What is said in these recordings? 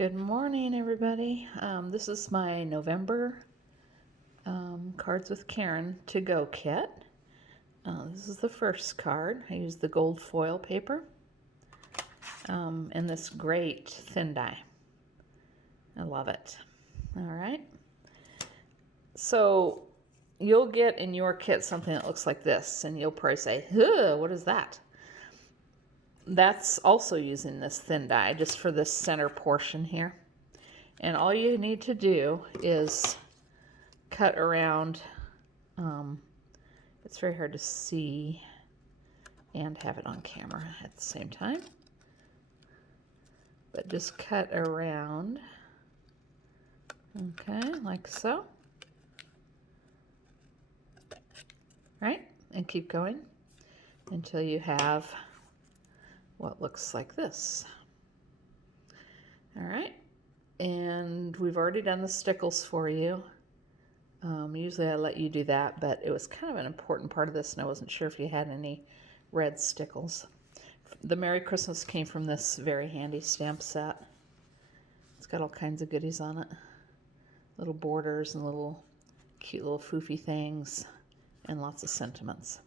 Good morning, everybody. This is my November Cards with Karen to-go kit. This is the first card. I used the gold foil paper and this great thin die. I love it. All right. So you'll get in your kit something that looks like this, and you'll probably say, "Huh, what is that?" That's also using this thin die just for this center portion here. And all you need to do is cut around. It's very hard to see and have it on camera at the same time. But just cut around, okay, like so. Right? And keep going until you have what looks like this. All right. And we've already done the stickles for you. Usually I let you do that, but it was kind of an important part of this, and I wasn't sure if you had any red stickles. The Merry Christmas came from this very handy stamp set. It's got all kinds of goodies on it. Little borders and little cute little foofy things and lots of sentiments.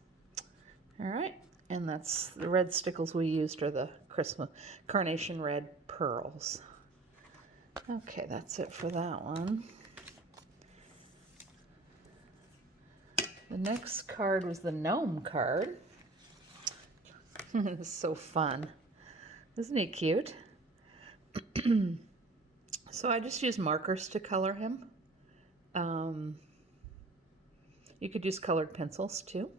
All right, and that's the red stickles we used are the Christmas Carnation Red Pearls. Okay, that's it for that one. The next card was the gnome card. This is so fun. Isn't he cute? So I just used markers to color him. You could use colored pencils too.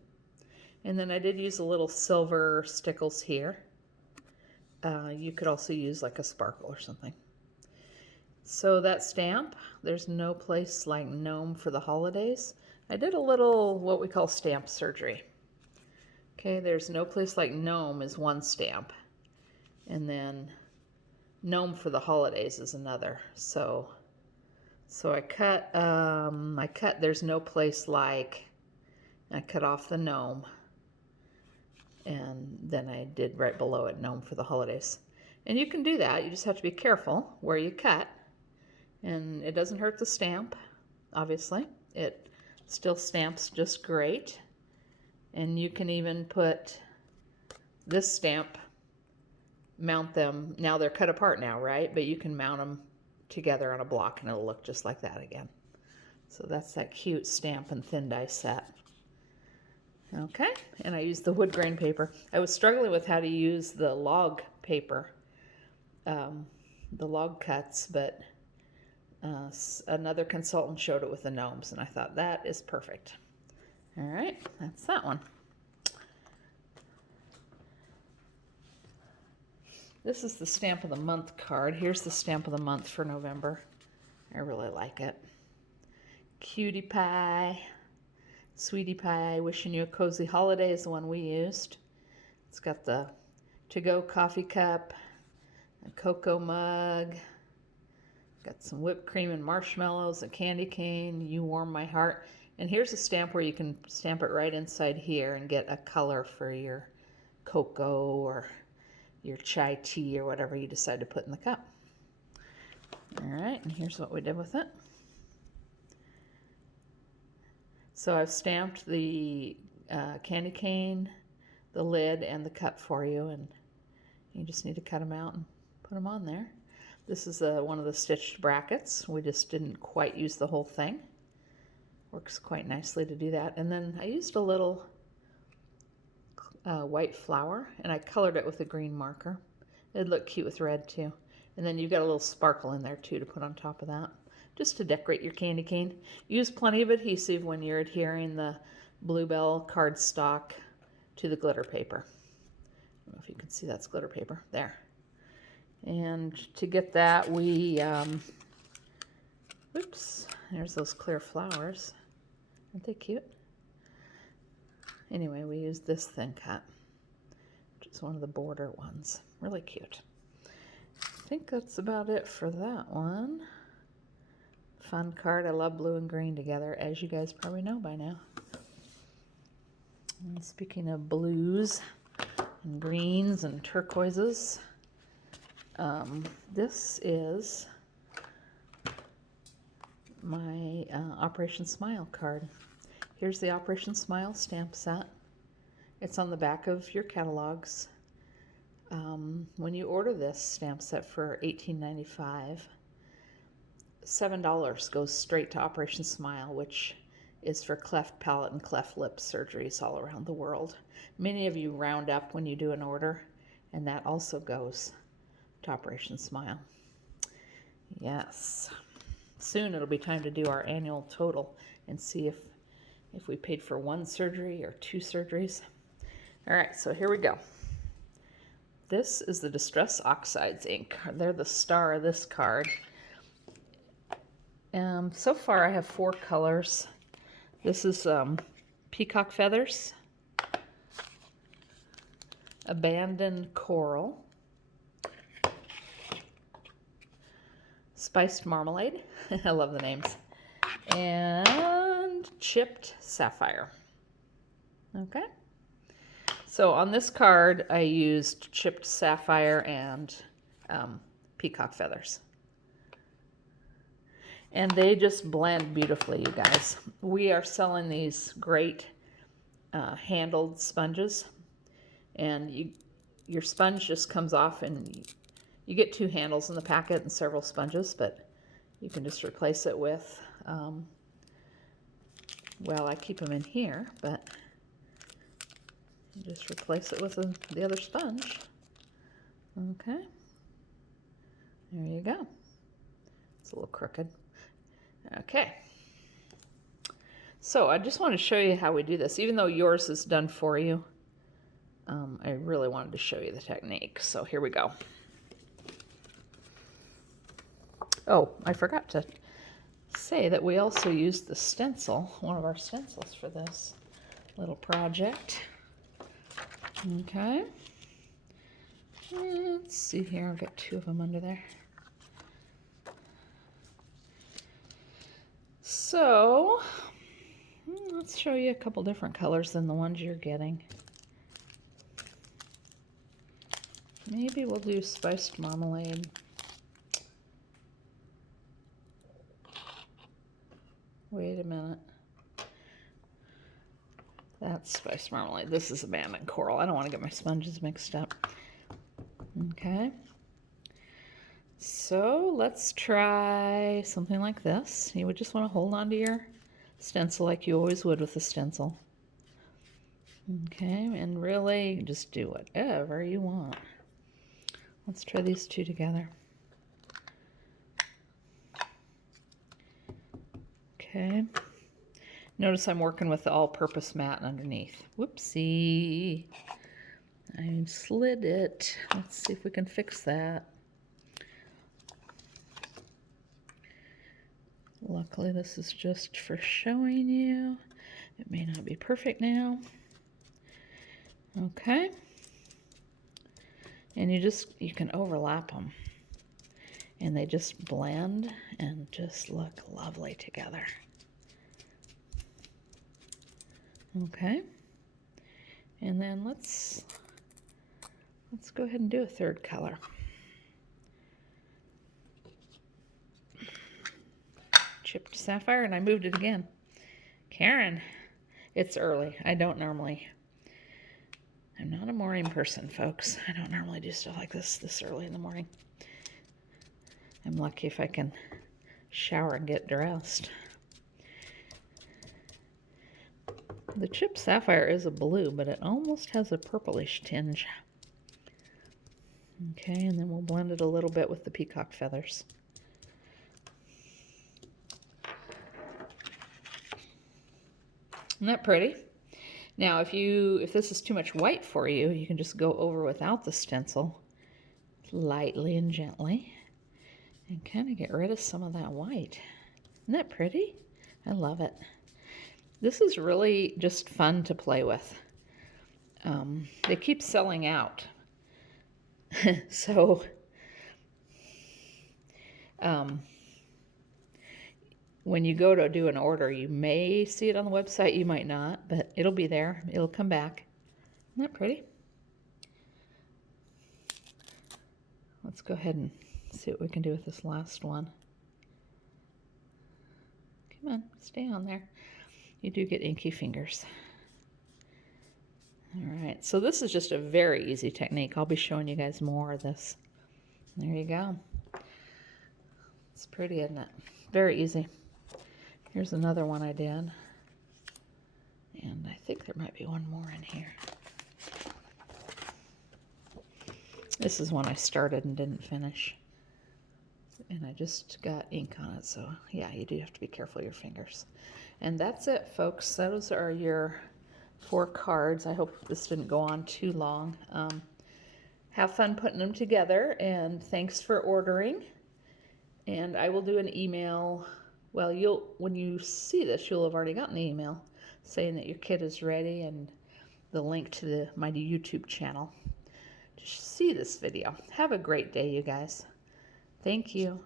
And then I did use a little silver stickles here. You could also use like a sparkle or something. So that stamp, there's no place like gnome for the holidays. I did a little what we call stamp surgery. Okay, there's no place like gnome is one stamp. And then gnome for the holidays is another. So I cut there's no place like, I cut off the gnome. And then I did right below it gnome for the holidays. And you can do that. You just have to be careful where you cut. And it doesn't hurt the stamp, obviously. It still stamps just great. And you can even put this stamp, mount them. Now they're cut apart now, right? But you can mount them together on a block and it'll look just like that again. So that's that cute stamp and thin die set. Okay, and I used the wood grain paper. I was struggling with how to use the log paper, the log cuts, but another consultant showed it with the gnomes, and I thought that is perfect. All right, that's that one. This is the Stamp of the Month card. Here's the Stamp of the Month for November. I really like it. Cutie Pie, Sweetie Pie, Wishing You a Cozy Holiday is the one we used. It's got the to-go coffee cup, a cocoa mug, got some whipped cream and marshmallows, a candy cane, You Warm My Heart. And here's a stamp where you can stamp it right inside here and get a color for your cocoa or your chai tea or whatever you decide to put in the cup. All right, and here's what we did with it. So I've stamped the candy cane, the lid, and the cup for you, and you just need to cut them out and put them on there. This is one of the stitched brackets. We just didn't quite use the whole thing. Works quite nicely to do that. And then I used a little white flower, and I colored it with a green marker. It'd look cute with red too. And then you've got a little sparkle in there too to put on top of that, just to decorate your candy cane. Use plenty of adhesive when you're adhering the Bluebell cardstock to the glitter paper. I don't know if you can see that's glitter paper. There. And to get that, we, oops, there's those clear flowers. Aren't they cute? Anyway, we used this thin cut, which is one of the border ones. Really cute. I think that's about it for that one. Fun card. I love blue and green together, as you guys probably know by now. And speaking of blues and greens and turquoises, This is my Operation Smile card. Here's the Operation Smile stamp set. It's on the back of your catalogs. When you order this stamp set for $18.95, $7 goes straight to Operation Smile, which is for cleft palate and cleft lip surgeries all around the world. Many of you round up when you do an order, and that also goes to Operation Smile. Yes. Soon it'll be time to do our annual total and see if we paid for one surgery or 2 surgeries. All right, so here we go. This is the Distress Oxides ink. They're the star of this card. So far I have 4 colors. This is Peacock Feathers, Abandoned Coral, Spiced Marmalade, I love the names, and Chipped Sapphire. Okay, so on this card I used Chipped Sapphire and Peacock Feathers. And they just blend beautifully, you guys. We are selling these great handled sponges, and your sponge just comes off, and you get 2 handles in the packet and several sponges, but you can just replace it with, well, I keep them in here, but you just replace it with the other sponge. Okay, there you go. It's a little crooked. Okay, so I just want to show you how we do this. Even though yours is done for you, I really wanted to show you the technique. So here we go. Oh, I forgot to say that we also used the stencil, one of our stencils for this little project. Okay, let's see here. I've got 2 of them under there. So, let's show you a couple different colors than the ones you're getting. Maybe we'll do Spiced Marmalade. Wait a minute. That's Spiced Marmalade. This is Abandoned Coral. I don't want to get my sponges mixed up. Okay. So let's try something like this. You would just want to hold on to your stencil like you always would with a stencil. Okay, and really just do whatever you want. Let's try these 2 together. Okay. Notice I'm working with the all-purpose mat underneath. Whoopsie. I slid it. Let's see if we can fix that. Luckily, this is just for showing you. It may not be perfect now. Okay. And you can overlap them. And they just blend and just look lovely together. Okay. And then let's go ahead and do a 3rd color. Chipped Sapphire, and I moved it again. Karen, it's early. I'm not a morning person, folks. I don't normally do stuff like this early in the morning. I'm lucky if I can shower and get dressed. The Chipped Sapphire is a blue, but it almost has a purplish tinge. Okay, and then we'll blend it a little bit with the Peacock Feathers. Isn't that pretty? Now, if this is too much white for you, you can just go over without the stencil, lightly and gently, and kind of get rid of some of that white. Isn't that pretty? I love it. This is really just fun to play with. They keep selling out. So, when you go to do an order, you may see it on the website, you might not, but it'll be there. It'll come back. Isn't that pretty? Let's go ahead and see what we can do with this last one. Come on, stay on there. You do get inky fingers. All right, so this is just a very easy technique. I'll be showing you guys more of this. There you go. It's pretty, isn't it? Very easy. Here's another one I did. And I think there might be one more in here. This is one I started and didn't finish. And I just got ink on it, so yeah, you do have to be careful of your fingers. And that's it, folks. Those are your 4 cards. I hope this didn't go on too long. Have fun putting them together, and thanks for ordering. And I will do an email. Well, when you see this, you'll have already gotten the email saying that your kit is ready and the link to my YouTube channel to see this video. Have a great day, you guys. Thank you.